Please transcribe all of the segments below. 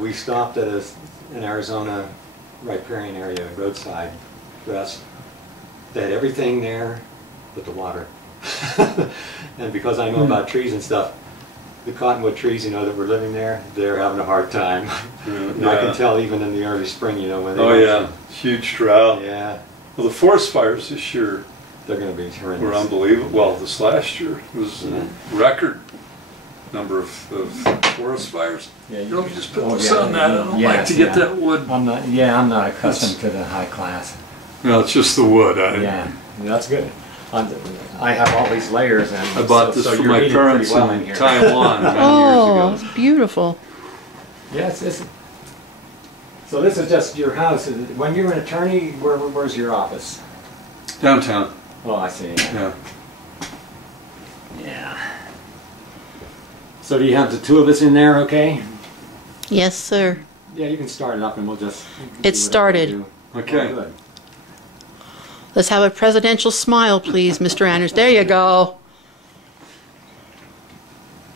we stopped at an Arizona riparian area, roadside rest. They had everything there but the water. And because I know about trees and stuff, the cottonwood trees, you know, that were living there, they're having a hard time. Yeah. I can tell even in the early spring, you know, when they... Oh yeah, huge drought. Yeah. Well, the forest fires this year, they're going to be horrendous. Were unbelievable. Well, this last year was a record number of forest fires. Yeah, let me just put this on that. I don't like to get that wood. I'm not accustomed to the high class. No, it's just the wood. Yeah, that's good. I have all these layers, and I bought this for my parents in Taiwan many years ago. It's beautiful. Yes, so this is just your house. When you're an attorney, where's your office? Downtown. Oh, I see. Yeah. Yeah. So do you have the two of us in there, okay? Yes, sir. Yeah, you can start it up, and we'll just... It started. Okay. Oh, good. Let's have a presidential smile, please, Mr. Anders. There you go.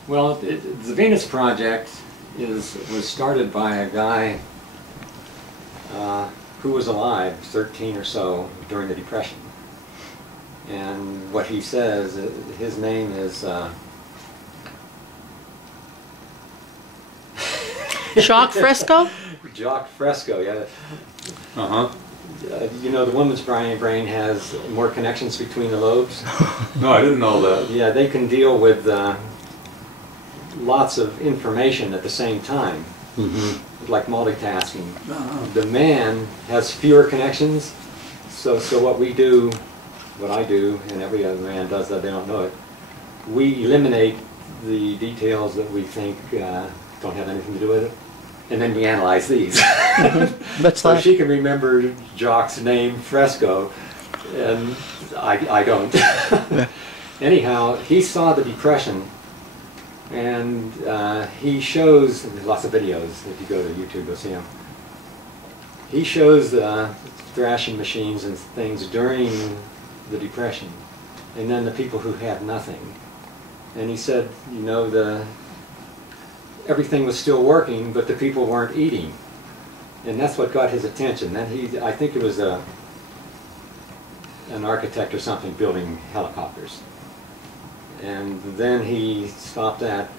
Well, the Venus Project was started by a guy who was alive, 13 or so, during the Depression. And what he says, his name is... Jacques Fresco? Jacques Fresco, yeah. Uh-huh. You know, the woman's brain has more connections between the lobes. No, I didn't know that. Yeah, they can deal with lots of information at the same time, like multitasking. The man has fewer connections, so what we do, what I do, and every other man does that, they don't know it, we eliminate the details that we think don't have anything to do with it. And then we analyze these. So she can remember Jacques' name, Fresco, and I don't. Anyhow, he saw the Depression, and he shows, there's lots of videos, if you go to YouTube, you'll see them. He shows thrashing machines and things during the Depression, and then the people who had nothing. And he said, you know, everything was still working, but the people weren't eating. And that's what got his attention. Then I think it was an architect or something building helicopters. And then he stopped that,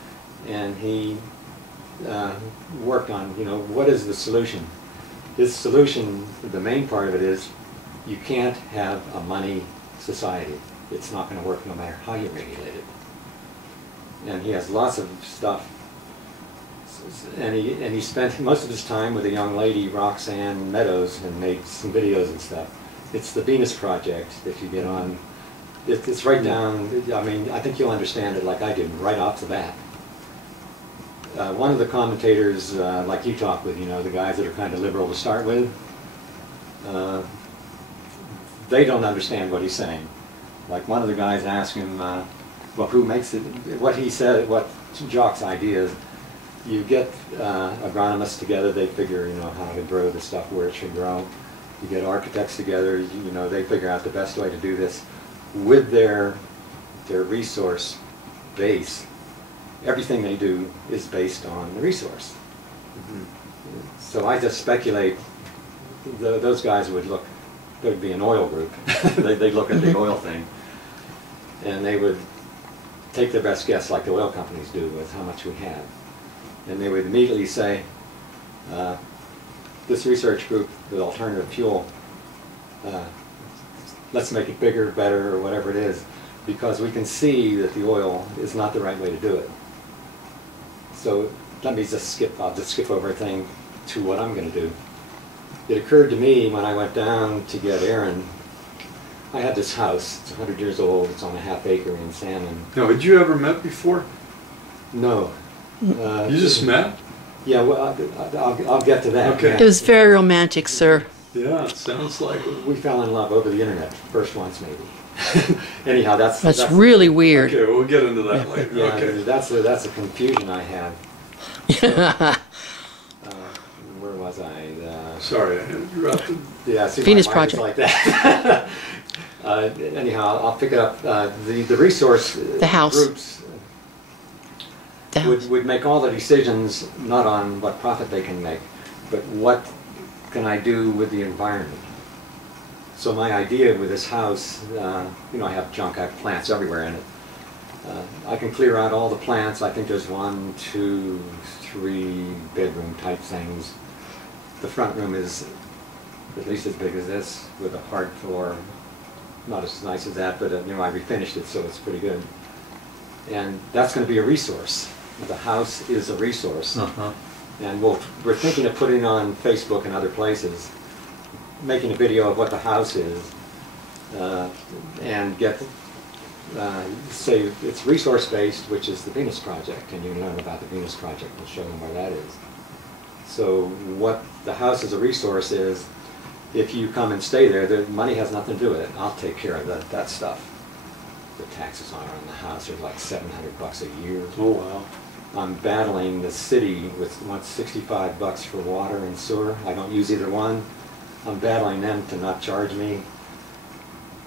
and he worked on, you know, what is the solution? His solution, the main part of it is, you can't have a money society. It's not going to work no matter how you regulate it. And he has lots of stuff. And he spent most of his time with a young lady, Roxanne Meadows, and made some videos and stuff. It's the Venus Project that you get on. It's right down, I mean, I think you'll understand it like I did, right off the bat. One of the commentators, like you talk with, you know, the guys that are kind of liberal to start with, they don't understand what he's saying. Like one of the guys asked him, well, who makes it, what he said, what Jacques' idea is, you get agronomists together, they figure, you know, how to grow the stuff where it should grow. You get architects together, you know, they figure out the best way to do this. With their resource base, everything they do is based on the resource. So I just speculate, those guys would look, there would be an oil group. They'd look at the oil thing, and they would take their best guess like the oil companies do with how much we have. And they would immediately say, this research group with alternative fuel, let's make it bigger, better, or whatever it is, because we can see that the oil is not the right way to do it. So let me just I'll just skip over a thing to what I'm going to do. It occurred to me when I went down to get Aaron, I had this house, it's 100 years old, it's on a half acre in Salmon. Now, had you ever met before? No. You just met? Yeah, well, I'll get to that. Okay. It was very romantic, sir. Yeah, it sounds like it. We fell in love over the internet, first once maybe. Anyhow, that's really weird. Okay, we'll get into that later. Yeah, okay. that's a confusion I have. Where was I? Sorry, I interrupted. Yeah, see, Venus my mind is Project. like that. Anyhow, I'll pick it up. The resource the house. groups. would make all the decisions not on what profit they can make, but what can I do with the environment. So my idea with this house, you know, I have junk, I have plants everywhere in it. I can clear out all the plants. I think there's 1, 2, 3 bedroom type things. The front room is at least as big as this with a hard floor. Not as nice as that, but you know, I refinished it, so it's pretty good. And that's going to be a resource. The house is a resource. And we're thinking of putting on Facebook and other places, making a video of what the house is, and get, say it's resource-based, which is the Venus Project, and you can learn about the Venus Project. We'll show them where that is. So what the house as a resource is, if you come and stay there, the money has nothing to do with it. I'll take care of that stuff. The taxes on the house are like $700 a year. Oh, wow. I'm battling the city with $65 for water and sewer. I don't use either one. I'm battling them to not charge me.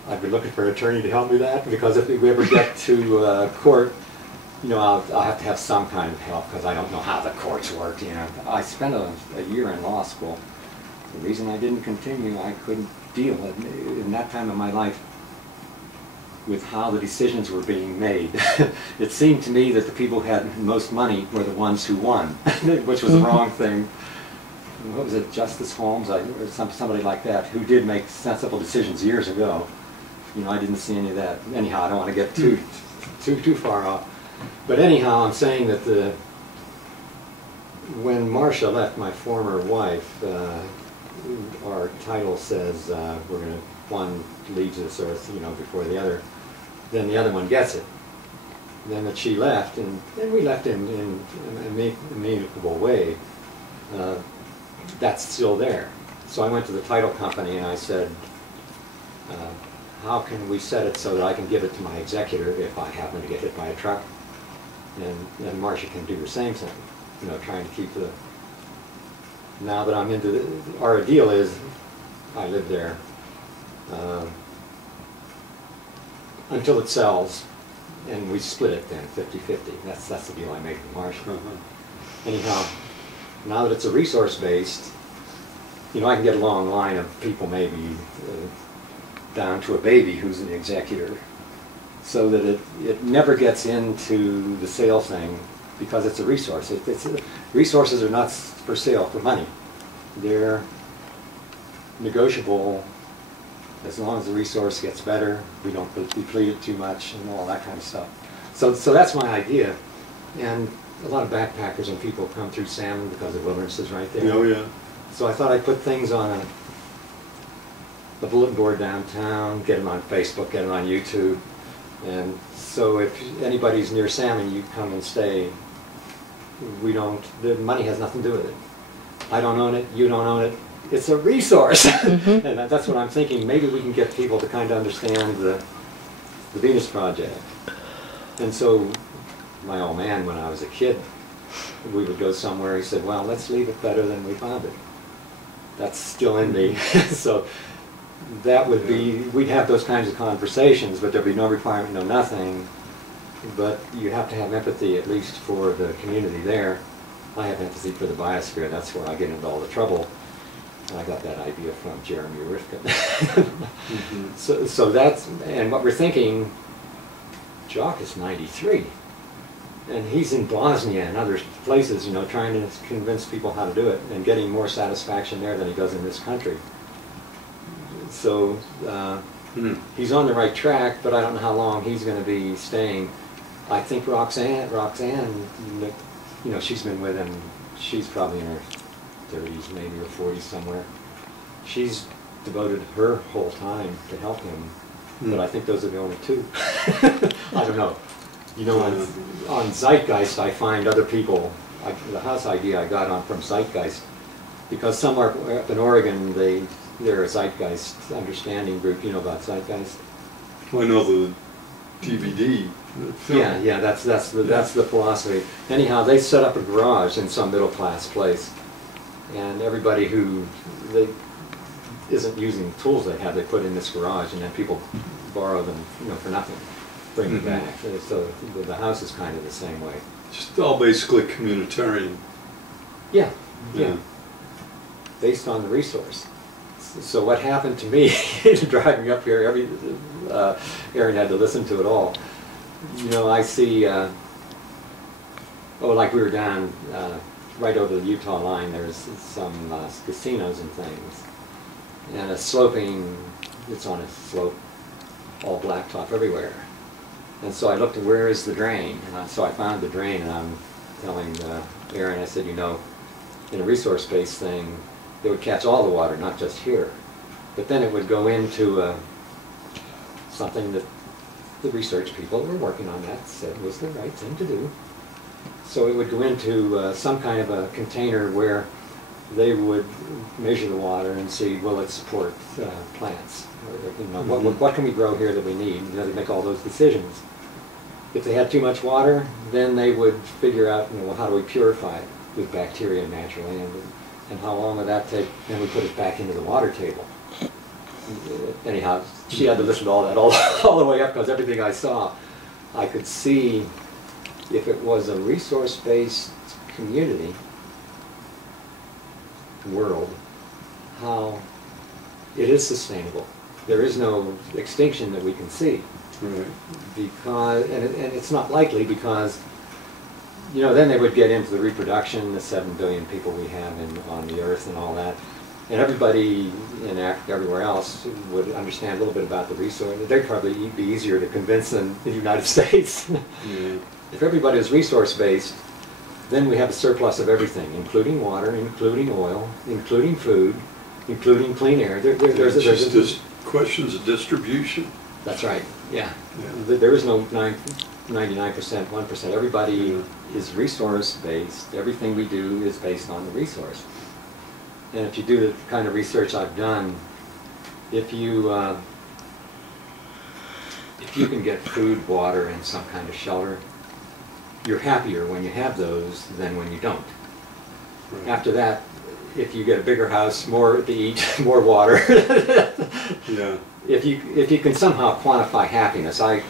I'd be looking for an attorney to help me with that, because if we ever get to court, you know, I'll have to have some kind of help, because I don't know how the courts work. You know, I spent a year in law school. The reason I didn't continue, I couldn't deal in that time of my life with how the decisions were being made. It seemed to me that the people who had most money were the ones who won, which was the wrong thing. What was it, Justice Holmes, or somebody like that, who did make sensible decisions years ago. You know, I didn't see any of that. Anyhow, I don't want to get too far off. But anyhow, I'm saying that when Marcia left, my former wife, our title says we're going to, one leaves this earth, you know, before the other, then the other one gets it. Then that she left, and we left in an amicable way, that's still there. So I went to the title company and I said, how can we set it so that I can give it to my executor if I happen to get hit by a truck? And Marcia can do the same thing, you know, trying to keep the... Now that I'm into our deal is, I live there until it sells, and we split it then, 50-50. That's the deal I made with Marcia. Anyhow, now that it's a resource-based, you know, I can get a long line of people, maybe down to a baby who's an executor, so that it never gets into the sale thing, because it's a resource. Resources are not for sale for money. They're negotiable as long as the resource gets better, we don't deplete it too much, and all that kind of stuff. So that's my idea. And a lot of backpackers and people come through Salmon because the wilderness is right there. Oh, yeah. So I thought I'd put things on a bulletin board downtown, get them on Facebook, get them on YouTube. And so if anybody's near Salmon, you come and stay. The money has nothing to do with it. I don't own it, you don't own it. It's a resource. And that's what I'm thinking. Maybe we can get people to kind of understand the Venus Project. And so my old man, when I was a kid, we would go somewhere, he said, well, let's leave it better than we found it. That's still in me. So that would be, we'd have those kinds of conversations, but there'd be no requirement, no nothing. But you have to have empathy, at least for the community there. I have empathy for the biosphere. That's where I get into all the trouble. I got that idea from Jeremy Rifkin. So that's, and what we're thinking, Jock is 93. And he's in Bosnia and other places, you know, trying to convince people how to do it and getting more satisfaction there than he does in this country. So he's on the right track, but I don't know how long he's going to be staying. I think Roxanne, you know, she's been with him, she's probably in her 30s, maybe, or 40s somewhere. She's devoted her whole time to help him, but I think those are the only two. I don't know. You know, on Zeitgeist, I find other people, the house idea I got on from Zeitgeist, because somewhere up in Oregon, they're a Zeitgeist understanding group. You know about Zeitgeist? Well, I know the DVD. Yeah, that's the philosophy. Anyhow, they set up a garage in some middle class place, and everybody who isn't using the tools they have, they put in this garage, and then people borrow them, you know, for nothing, bring them back. So the house is kind of the same way. Just all basically communitarian. Yeah, yeah. Yeah. Based on the resource. So what happened to me driving up here, Aaron had to listen to it all. You know, I see, oh, like we were down right over the Utah line, there's some casinos and things. And a sloping, it's on a slope, all blacktop everywhere. And so I looked at where is the drain, and so I found the drain, and I'm telling Aaron, I said, you know, in a resource-based thing, it would catch all the water, not just here. But then it would go into something that the research people were working on that said was the right thing to do. So it would go into some kind of a container where they would measure the water and see, will it support plants? Or, you know, what can we grow here that we need? You know, they make all those decisions. If they had too much water, then they would figure out, you know, well, how do we purify it with bacteria naturally, and how long would that take? Then we put it back into the water table. Anyhow, she had to listen to all that all the way up, because everything I saw, I could see if it was a resource-based community world, how it is sustainable. There is no extinction that we can see. Right. Because, and it's not likely, because, you know, then they would get into the reproduction, the 7 billion people we have on the earth and all that. And everybody in Africa, everywhere else, would understand a little bit about the resource. They'd probably be easier to convince than the United States. Yeah. If everybody is resource-based, then we have a surplus of everything, including water, including oil, including food, including clean air. There's just questions of distribution. That's right, yeah. Yeah. There is no 99%, 1%. Everybody is resource-based. Everything we do is based on the resource. And if you do the kind of research I've done, if you can get food, water, and some kind of shelter, you're happier when you have those than when you don't. Right. After that, if you get a bigger house, more to eat, more water. Yeah. If you can somehow quantify happiness, I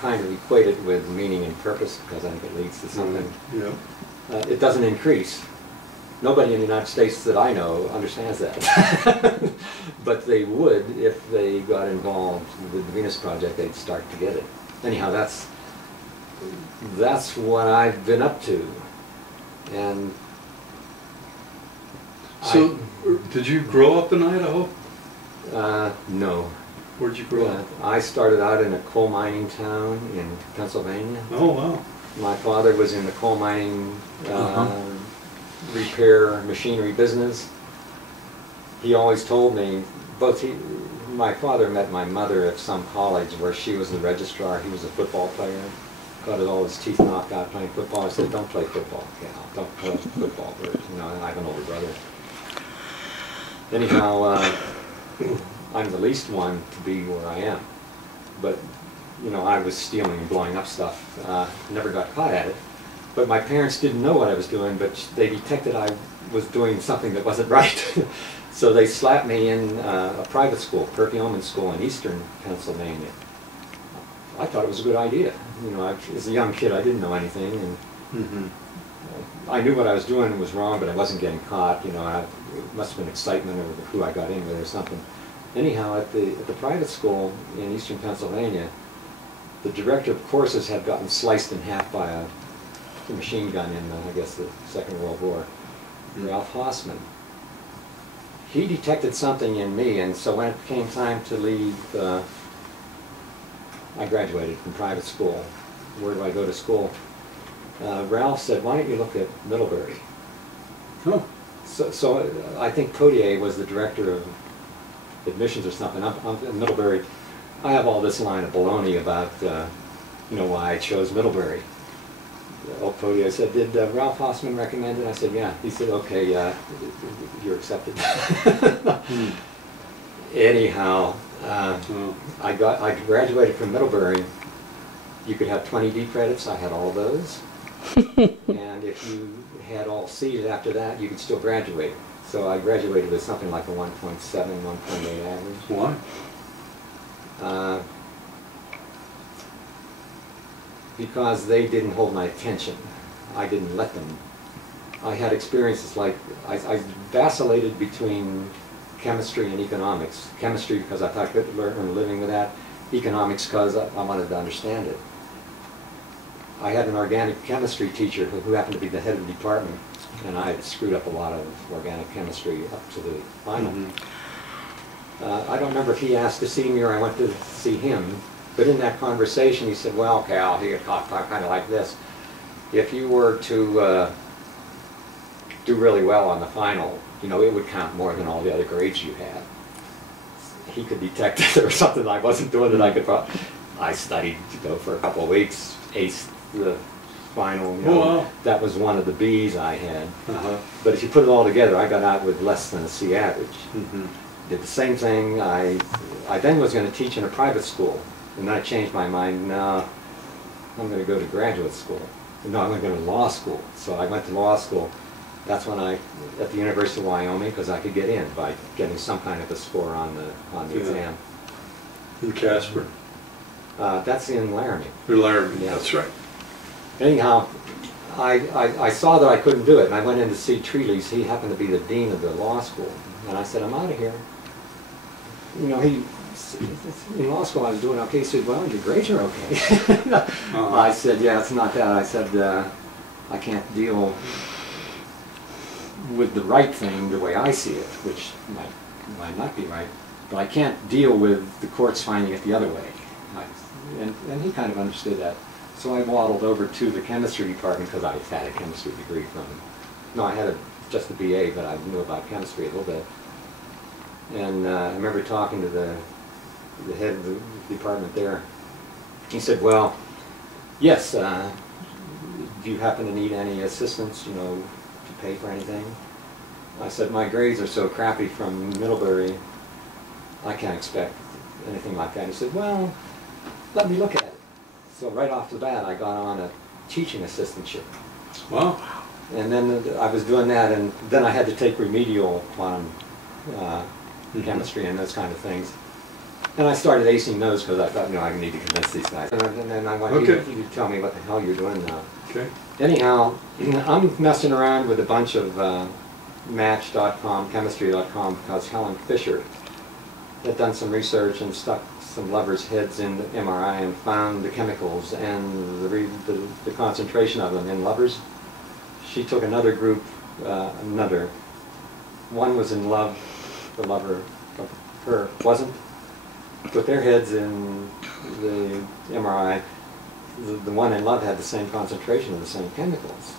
kind of equate it with meaning and purpose, because I think it leads to something. Yeah. It doesn't increase. Nobody in the United States that I know understands that. But they would if they got involved with the Venus Project. They'd start to get it. Anyhow, that's what I've been up to. And so, did you grow up in Idaho? no. Where'd you grow up? I started out in a coal mining town in Pennsylvania. Oh, wow. My father was in the coal mining repair machinery business. He always told me, my father met my mother at some college where she was the registrar. He was a football player. Got all his teeth knocked out playing football. I said, don't play football, Cal. Don't play football. You know, I have an older brother. Anyhow, I'm the least one to be where I am. But, you know, I was stealing and blowing up stuff. Never got caught at it. But my parents didn't know what I was doing, but they detected I was doing something that wasn't right. So they slapped me in a private school, Perkiomen School in eastern Pennsylvania. I thought it was a good idea. You know, as a young kid, I didn't know anything, and I knew what I was doing was wrong, but I wasn't getting caught. You know, it must have been excitement over who I got in with or something. Anyhow, at the private school in eastern Pennsylvania, the director of courses had gotten sliced in half by a machine gun in, I guess, the Second World War. Ralph Hossman. He detected something in me, and so when it came time to leave, I graduated from private school. Where do I go to school? Ralph said, why don't you look at Middlebury? Oh. So I think Codier was the director of admissions or something. I'm in Middlebury. I have all this line of baloney about, you know, why I chose Middlebury. Old Codier said, did Ralph Hossman recommend it? I said, yeah. He said, okay, you're accepted. Anyhow, I graduated from Middlebury. You could have 20 D credits. I had all those. And if you had all C's after that, you could still graduate. So I graduated with something like a 1.7, 1.8 average. Why? Because they didn't hold my attention. I didn't let them. I had experiences like, I vacillated between chemistry and economics. Chemistry because I thought I could learn a living with that. Economics because I wanted to understand it. I had an organic chemistry teacher who happened to be the head of the department, and I had screwed up a lot of organic chemistry up to the final. I don't remember if he asked to see me or I went to see him, but in that conversation he said, well, Cal, he talked kind of like this. If you were to do really well on the final, you know, it would count more than all the other grades you had. He could detect that there was something I wasn't doing that I could. I studied, you know, for a couple of weeks, aced the final. You know, wow. That was one of the B's I had. But if you put it all together, I got out with less than a C average. Did the same thing. I then was going to teach in a private school, and then I changed my mind. No, I'm going to go to graduate school. No, I'm going to go to law school. So I went to law school. That's when at the University of Wyoming, because I could get in by getting some kind of a score on the exam. In Casper? That's in Laramie. In Laramie, Yeah. that's right. Anyhow, I saw that I couldn't do it, and I went in to see Treeley's. He happened to be the dean of the law school. And I said, I'm out of here. You know, in law school I was doing okay. He said, well, your grades are okay. I said, yeah, it's not that. I said, I can't deal with the right thing the way I see it, which might not be right, but I can't deal with the courts finding it the other way. And he kind of understood that. So I waddled over to the chemistry department because I had a chemistry degree from, no, I had just a BA, but I knew about chemistry a little bit. And I remember talking to the head of the department there. He said, well, yes, do you happen to need any assistance, you know, to pay for anything? I said, my grades are so crappy from Middlebury, I can't expect anything like that. He said, well, let me look at it. So right off the bat, I got on a teaching assistantship. Wow. And then I was doing that, and then I had to take remedial quantum chemistry and those kind of things. And I started acing those because I thought, you know, I need to convince these guys. And then I went, you tell me what the hell you're doing now. Okay. Anyhow, I'm messing around with a bunch of Match.com, Chemistry.com, because Helen Fisher had done some research and stuck some lovers' heads in the MRI and found the chemicals and the concentration of them in lovers. She took another group, one was in love, the lover of her wasn't, put their heads in the MRI. The one in love had the same concentration of the same chemicals.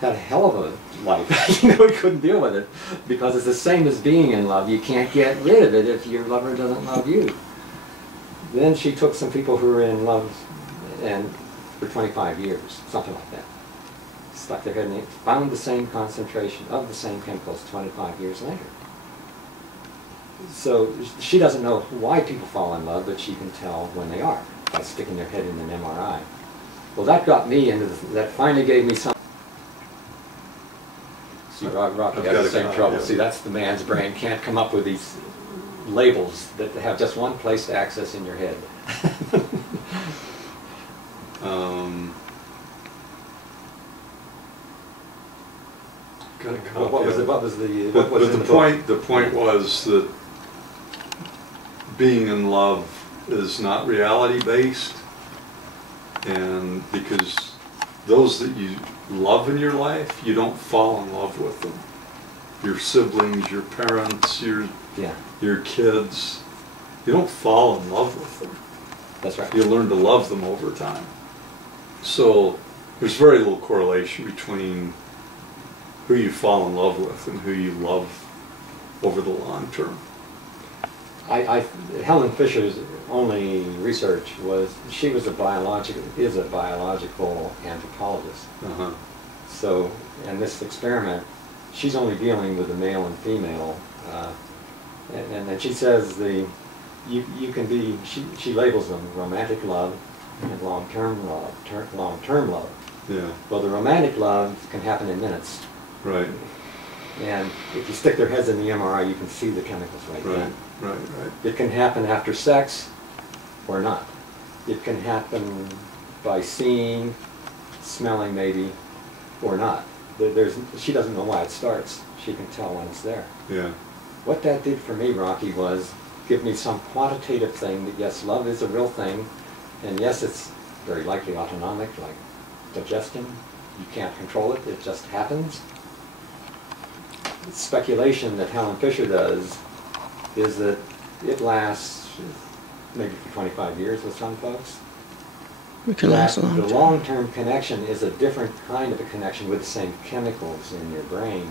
Had a hell of a life. You know, he couldn't deal with it because it's the same as being in love. You can't get rid of it if your lover doesn't love you. Then she took some people who were in love and for 25 years, something like that. Stuck their head in it, found the same concentration of the same chemicals 25 years later. So she doesn't know why people fall in love, but she can tell when they are by sticking their head in an MRI. Well, that got me into that finally gave me some. See, Rocky has the same trouble. See, that's the man's brain. Can't come up with these labels that have just one place to access in your head. The point was that being in love is not reality based, and because those that you love in your life, you don't fall in love with them. Your siblings, your parents, your kids, you don't fall in love with them. That's right. You learn to love them over time. So there's very little correlation between who you fall in love with and who you love over the long term. Helen Fisher's only research was, she was is a biological anthropologist. So, in this experiment, she's only dealing with the male and female, and then she says you can be, she labels them romantic love and long-term love, long-term love. Yeah. Well, the romantic love can happen in minutes. Right. And if you stick their heads in the MRI, you can see the chemicals right then. Right. It can happen after sex or not. It can happen by seeing smelling maybe, or not. She doesn't know why it starts. She can tell when it's there. Yeah. What that did for me, Rocky, was give me some quantitative thing that yes, love is a real thing, and yes, it's very likely autonomic, like digestion. You can't control it, it just happens. Speculation that Helen Fisher does is that it lasts maybe for 25 years with some folks. It can last a long The time. long-term connection is a different kind of a connection with the same chemicals in your brain.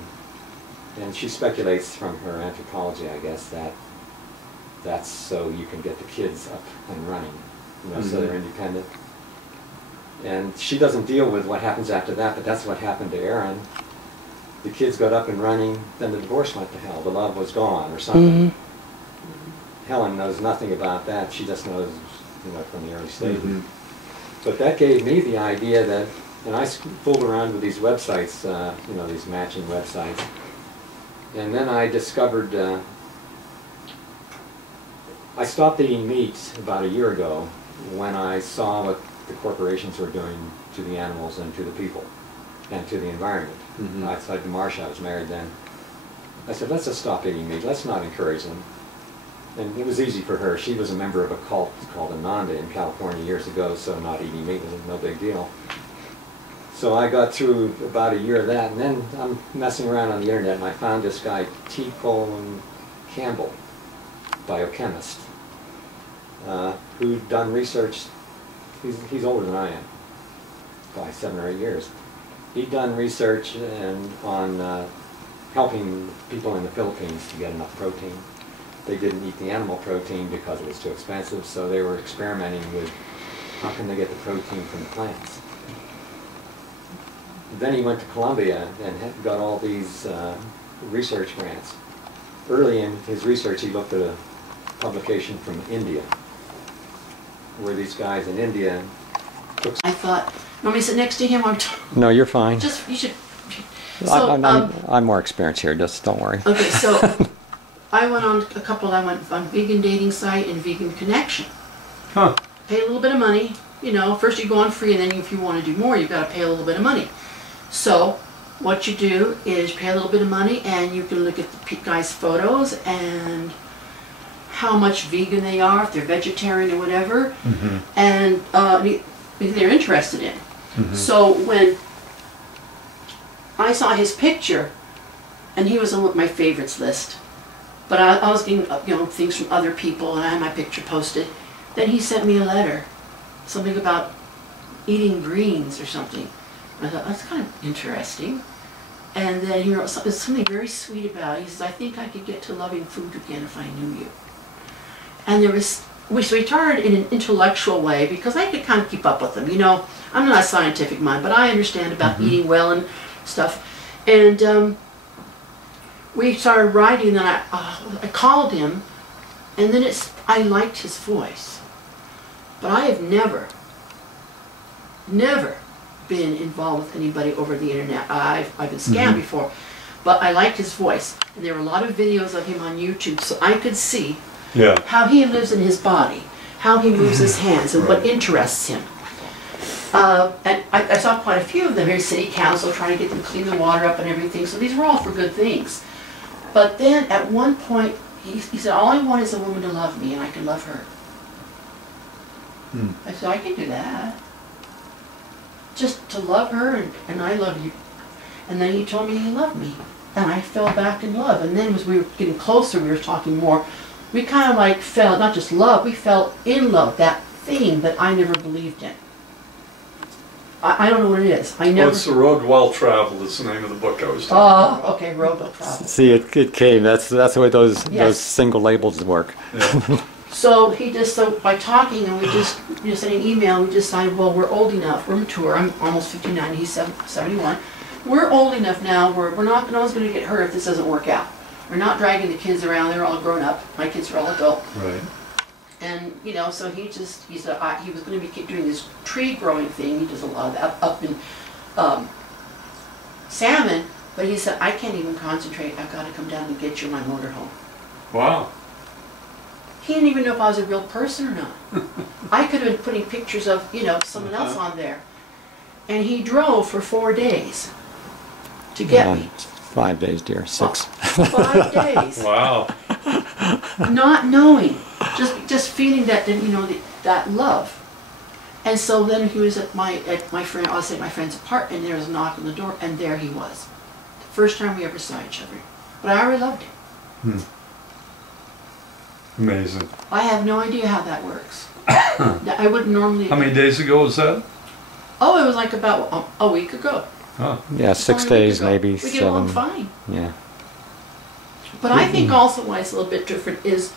And she speculates from her anthropology, I guess, that that's so you can get the kids up and running, you know, so they're independent. And she doesn't deal with what happens after that, but that's what happened to Aaron. The kids got up and running, then the divorce went to hell. The love was gone or something. Helen knows nothing about that. She just knows, you know, from the early stages. But that gave me the idea that, and I fooled around with these websites, you know, these matching websites. And then I discovered, I stopped eating meat about a year ago when I saw what the corporations were doing to the animals and to the people and to the environment. Outside the marsh, I was married then. I said, let's just stop eating meat. Let's not encourage them. And it was easy for her. She was a member of a cult called Ananda in California years ago, so not eating meat was no big deal. So I got through about a year of that, and then I'm messing around on the internet, and I found this guy, T. Colin Campbell, biochemist, who'd done research. He's older than I am, by 7 or 8 years. He'd done research on helping people in the Philippines to get enough protein. They didn't eat the animal protein because it was too expensive, so they were experimenting with how can they get the protein from the plants. Then he went to Columbia and got all these research grants. Early in his research, he looked at a publication from India, where these guys in India took... I thought, you want me to sit next to him? No, you're fine. Just, you should... So, I'm more experienced here, just don't worry. okay, so I went on I went on vegan dating site and vegan connection. Huh. Pay a little bit of money, you know, first you go on free, and then if you want to do more, you've got to pay a little bit of money. So what you do is pay a little bit of money, and you can look at the guys' photos and how much vegan they are, if they're vegetarian or whatever, and they're interested in. So when I saw his picture, and he was on my favorites list, but I was getting, you know, things from other people, and I had my picture posted. Then he sent me a letter, something about eating greens or something. I thought, that's kind of interesting. And then he wrote something very sweet about it. He says, I think I could get to loving food again if I knew you. And there was, so we started in an intellectual way, because I could kind of keep up with them. You know, I'm not a scientific mind, but I understand about eating well and stuff. And we started writing, and then I called him, and then I liked his voice. But I have never been involved with anybody over the internet. I've been scammed before, but I liked his voice. And there were a lot of videos of him on YouTube, so I could see how he lives in his body, how he moves his hands, and what interests him. And I saw quite a few of them here, city council, trying to get them to clean the water up and everything, so these were all for good things. But then at one point, he said, all I want is a woman to love me, and I can love her. I said, I can do that. Just to love her, and I love you. And then he told me he loved me, and I fell back in love. And then as we were getting closer, we were talking more, we kind of like fell, not just love, we fell in love, that thing that I never believed in. I don't know what it is. I never. Well, it's The Road Well Traveled is the name of the book I was talking about. Oh, okay, Road Well Traveled. See, it came. That's the way those single labels work. Yeah. So he just, so by talking and we just, you know, sending email, we decided, well, we're old enough, we're mature, I'm almost 59, he's 71. We're old enough now, we're not, no one's going to get hurt if this doesn't work out. We're not dragging the kids around, they're all grown up, my kids are all adult. Right. And, you know, so he said he was going to be doing this tree growing thing, he does a lot of that up in Salmon, but he said, I can't even concentrate, I've got to come down and get you in my motorhome. Wow. He didn't even know if I was a real person or not. I could have been putting pictures of, you know, someone else on there. and he drove for 4 days to get me. 5 days, dear. 6. 5 days. Wow. Not knowing, just feeling that, you know, that love. And so then he was at my friend, I'll say my friend's apartment, and there was a knock on the door, and there he was. The first time we ever saw each other. But I already loved him. Amazing. I have no idea how that works. I wouldn't normally. How many days ago was that? Oh, it was like about a week ago. Huh. Yeah, 6 days, maybe We 7. get along fine. Yeah. But I think also why it's a little bit different is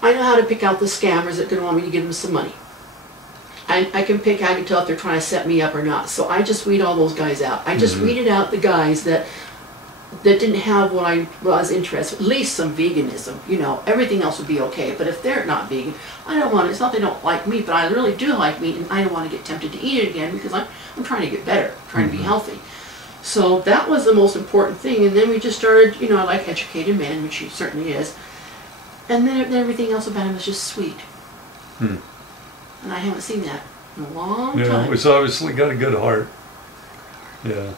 I know how to pick out the scammers that can want me to give them some money. I can tell if they're trying to set me up or not. So I just weed all those guys out. I just weeded out the guys that didn't have what I was interested in, at least some veganism, you know. Everything else would be okay, but if they're not vegan, I don't want it. It's not they don't like meat, but I really do like meat, and I don't want to get tempted to eat it again because I'm trying to get better, trying to be healthy. So that was the most important thing, and then we just started, you know, I like educated men, which he certainly is, and then everything else about him was just sweet. And I haven't seen that in a long time. Yeah, he's obviously got a good heart. Yeah.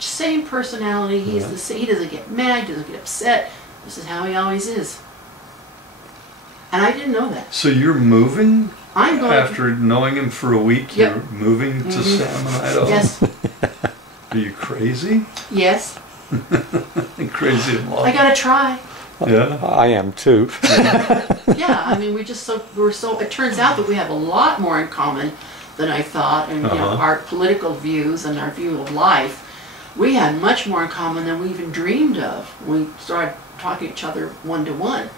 Same personality. He's the same. He doesn't get mad. He doesn't get upset. This is how he always is. And I didn't know that. So you're moving? I'm going After knowing him for a week, Yep. you're moving to Salmon, Idaho? Yes. Are you crazy? Yes. Crazy in love. I gotta try. Yeah. I am too. Yeah. I mean, we're so. It turns out that we have a lot more in common than I thought, and you know, our political views and our view of life. We had much more in common than we even dreamed of when we started talking to each other one-to-one.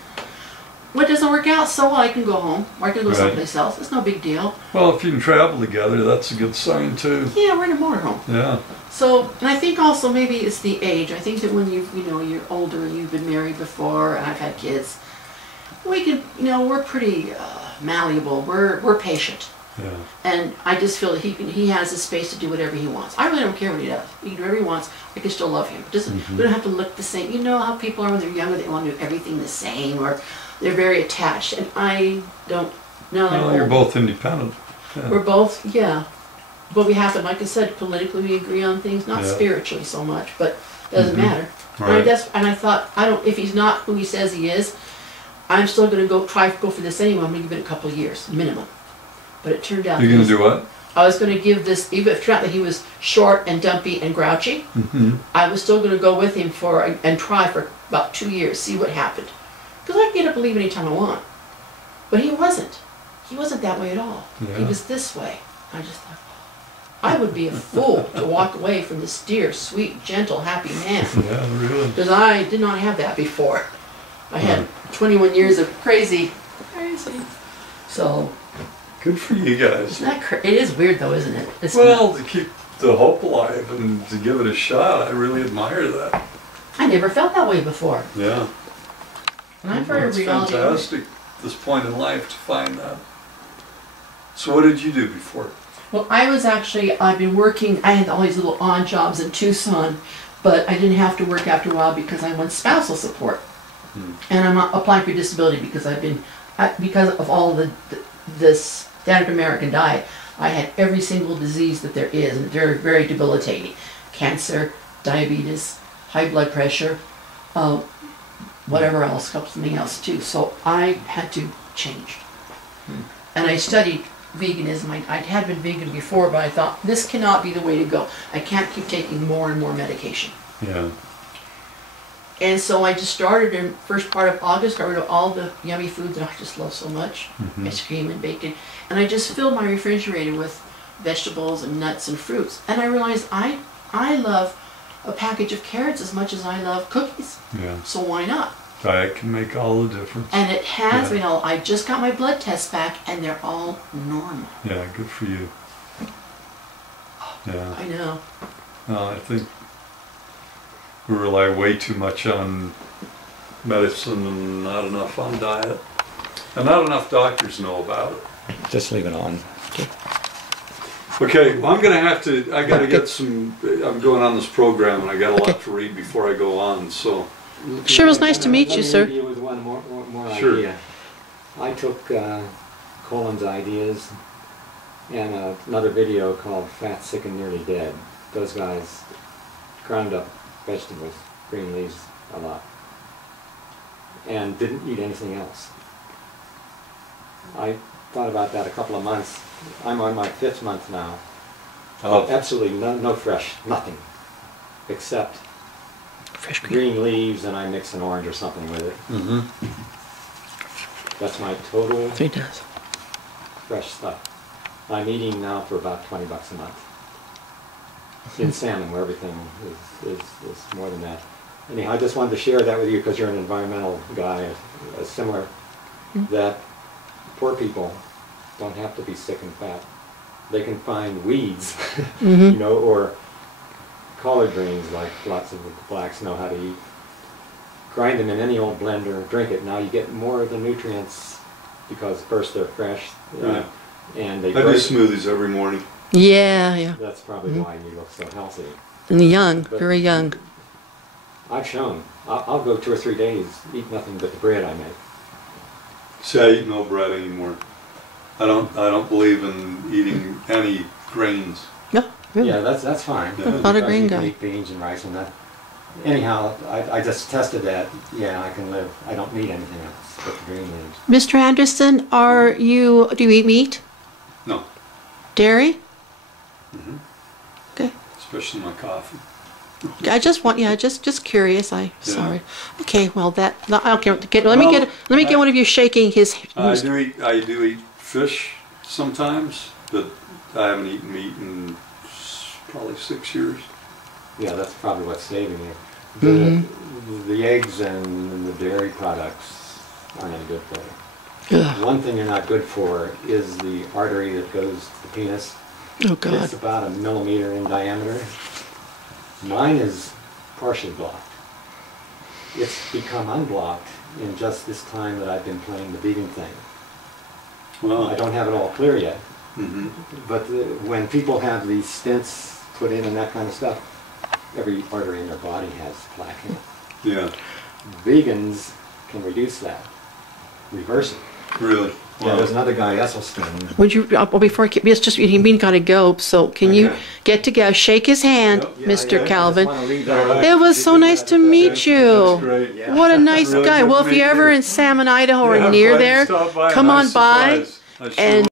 What doesn't work out, so I can go home, or I can go someplace else. It's no big deal. Well, if you can travel together, that's a good sign too. Yeah, we're in a motorhome. Yeah. So, and I think also maybe it's the age. I think that when you're older and you've been married before, and I've had kids, we can, we're pretty malleable. We're patient. Yeah. And I just feel that he has the space to do whatever he wants. I really don't care what he does. He can do whatever he wants. I can still love him. We don't have to look the same. You know how people are when they're younger, they want to do everything the same, or they're very attached. And I don't know. Well, you're both independent. Yeah. We're both, yeah. But we have to, like I said, politically we agree on things, not spiritually so much, but it doesn't matter. Right. And I thought, if he's not who he says he is, I'm still going to go for this anyway. I'm going to give it a couple of years, minimum. But it turned out... You're going to do what? I was going to give this, even if it turned out that he was short and dumpy and grouchy, I was still going to go with him and try for about 2 years, see what happened. Because I can get up and leave anytime I want. But he wasn't. He wasn't that way at all. Yeah. He was this way. I just thought, I would be a fool to walk away from this dear, sweet, gentle, happy man. Yeah, really. Because I did not have that before. I had 21 years of crazy. So... Good for you guys. Isn't that it is weird though, isn't it? It's well, to keep the hope alive and to give it a shot, I really admire that. I never felt that way before. Yeah. And I'm very It's reality. fantastic at this point in life to find that. So what did you do before? Well, I've been working, I had all these little odd jobs in Tucson, but I didn't have to work after a while because I went spousal support. And I'm not applying for disability because because of all this standard American diet, I had every single disease that there is, and very, very debilitating. Cancer, diabetes, high blood pressure, whatever else, something else too. So I had to change. And I studied veganism. I had been vegan before, but I thought, this cannot be the way to go. I can't keep taking more and more medication. Yeah. And so I just started in first part of August, got rid of all the yummy food that I just love so much, ice cream and bacon, and I just filled my refrigerator with vegetables and nuts and fruits. And I realized I love a package of carrots as much as I love cookies. Yeah. So why not? Diet can make all the difference. And it has, I just got my blood tests back and they're all normal. Yeah, good for you. Yeah. I know. I think we rely way too much on medicine and not enough on diet. And not enough doctors know about it. Just leave it on. Okay, well I'm gotta get some, I'm going on this program and I got a lot to read before I go on, so. Sure, it was nice to meet you, sir. Let me leave you with one more Sure. idea. I took Colin's ideas and another video called Fat, Sick, and Nearly Dead. Those guys ground up vegetables, green leaves a lot, and didn't eat anything else. I thought about that a couple of months. I'm on my 5th month now. Oh. Absolutely no fresh, nothing, except Fresh green leaves, and I mix an orange or something with it. That's my total So he does. fresh stuff. I'm eating now for about $20 a month. In Salmon, where everything is more than that. Anyhow, I just wanted to share that with you because you're an environmental guy, similar, that poor people don't have to be sick and fat. They can find weeds, you know, or collard greens like lots of the blacks know how to eat. Grind them in any old blender, drink it. Now you get more of the nutrients because first they're fresh, Right. and they I do break. smoothies every morning. Yeah, yeah. That's probably why you look so healthy. And young, very young. I've shown. I'll go 2 or 3 days, eat nothing but the bread I make. See, I eat no bread anymore. I don't believe in eating any grains. No, really. Yeah, that's fine. Yeah. Not a Because green you can guy. eat beans and rice and that. Anyhow, I just tested that. Yeah, I can live. I don't need anything else but the green leaves. Mr. Anderson, do you eat meat? No, Dairy? Okay. especially my coffee. I just want, just curious. Sorry. Okay, well I don't care. Let me get one of you shaking his. I do eat fish sometimes, but I haven't eaten meat in probably 6 years. Yeah, that's probably what's saving you. The eggs and the dairy products aren't any good for you. Ugh. One thing you're not good for is the artery that goes to the penis. Oh It's God. about 1 millimeter in diameter. Mine is partially blocked. It's become unblocked in just this time that I've been playing the vegan thing. Well, I don't have it all clear yet, hmm but when people have these stents put in and that kind of stuff, every artery in their body has plaque in it. Yeah, Vegans can reduce that, reverse it. really. Yeah, there's another guy, Esselstyn. Would you? Before it's just we gotta go. So can you Okay. get together, shake his hand, Yeah, Mr. I Calvin? just wanna leave All that. right. It was so nice to meet you. That's great. Yeah. What a nice Really guy. good Well, to if you're meet ever you. in Salmon, Idaho, Yeah, or I'm near glad you there, stopped by. come Nice on by. surprise. I sure and